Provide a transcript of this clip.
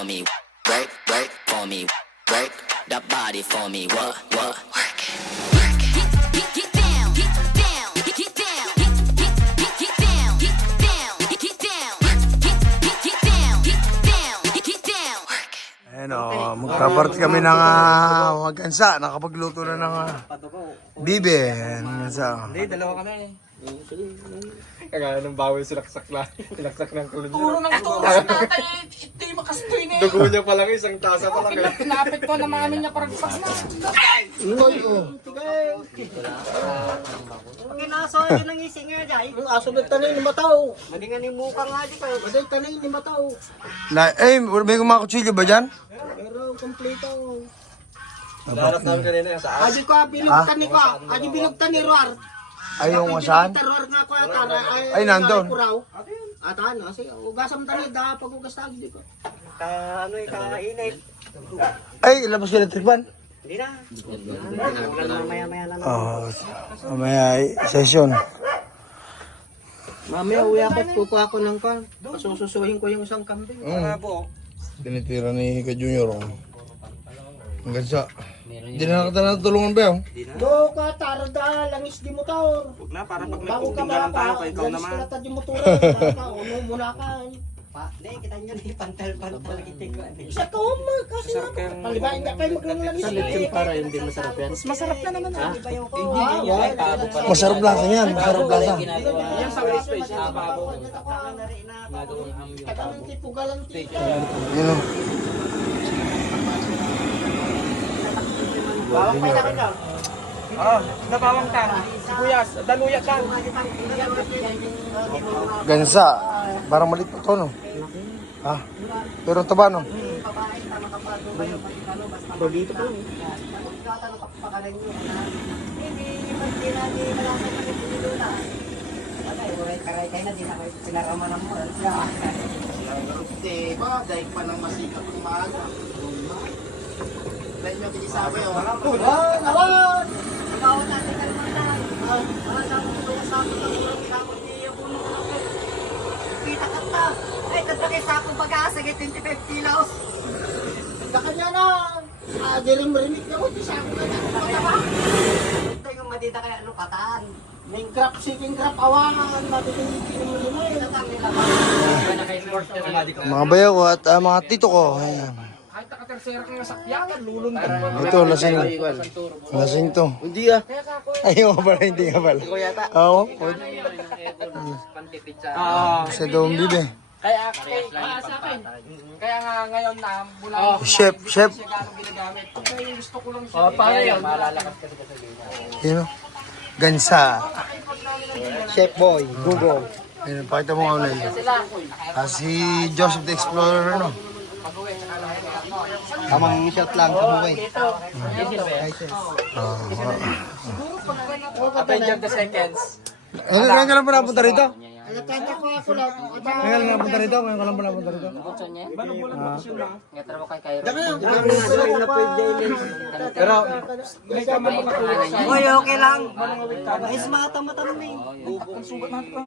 for me, work for me, work that body for me, what, work it, work it. Get down, get down, get down, get down, get down, get down, get down, get down, work it. Ayan o, magpapart kami ng magansa. Nakapagluto na ng bibe. Gansa. Hindi, dalawa kami. Kagaya ng bawal sinaksak na. Sinaksak ng kulun. Turo ng turo sa tatay. Ito yung makastoy na yun. Dugo niya pa lang, isang tasa pa lang. Pinapit ko na namin niya parang pas na. Kinaso yun ng ising nga dyan. Ang aso na tanay ni Mataw. Madingan yung mukha nga di kayo. Maday tanay ni Mataw. May kumakutsilyo ba dyan? Pero kompleto. Naharap namin kanina sa as. Adi ko binugtan ni ko. Adi binugtan ni Roar. Ay, yung saan? Roar nga ko ata. Ay, nandun. At ano, kasi ugasam tani da pag-ugas tagi di ko. Ano yung kainit? Ay, labas ka electric ban? Hindi na. Maya-maya na. Mamaya session. Mamaya uwi ako ako ng kan. Pasususuhin ko yung isang kambing. Tinitira ni Ka Junior. Ang gansa. Hindi na nakita na tulungan ba yun? Do ka tarda langis di motor. Huwag na, para pag Bago ka nagkutinggalan tayo, ba? kay ikaw naman. Langis ka di motor. Uno muna ka. Hindi, kita nyo ni pantal-pantal kitik ko. Sa toma kasi palibain ka kayo maglalangis. Sa lechon para hindi masarap yan. Masarap na naman. Masarap lasa yan. Masarap lasa. Yan sa space. Kailangan tipo galanti. Yun o. Bawang pa na ka. Nabawang ka. Sibuyas, daluya ka. Gansa. Parang maliit pa ito, no? Ha? Pero taba, no? Dito po. Daig pa ng masikap ng maaga. Dahil nyo tigisabi o. Nawan! Ikaw natin ka naman lang. Wala sa mga kuya sa akin. Tapos niya yung kita ka ta. Ay, tatagay sa akong pag-asa. 25 kilos. Daka niya na. Dirim-rimik na ko. Sa akong pag-asa. Ito yung madita kaya lukatan. May crap, seeking crap awangan. Matitingin mo yun eh. Mga bayo ko at mga tito ko. Ayan. Kahit nakatersera kang nasakyakan, lulundan. Ito, lasing. Lasing to. Hindi ah. Ayaw nga pala, hindi nga pala. Oo. Sa doong bibe. Kaya sa akin. Kaya nga ngayon na mula Chef. gano'ng ginagamit. Kaya yung gusto ko lang siya. Paano yun? Malalakas kasi sa lima. Yun o. Gansa. Chef boy, Google. Ayun, pakita mo nga ulit. Si Joseph the Explorer, no? Tamang shot lang sa buhay. Avenger the Seconds. Ngayon ka lang pa napunta rito? Alakanya ko ako lang. Ngayon ka lang napunta rito? Ngayon ka lang pa napunta rito? Pero, Uy, okay lang. Is mata-mata namin.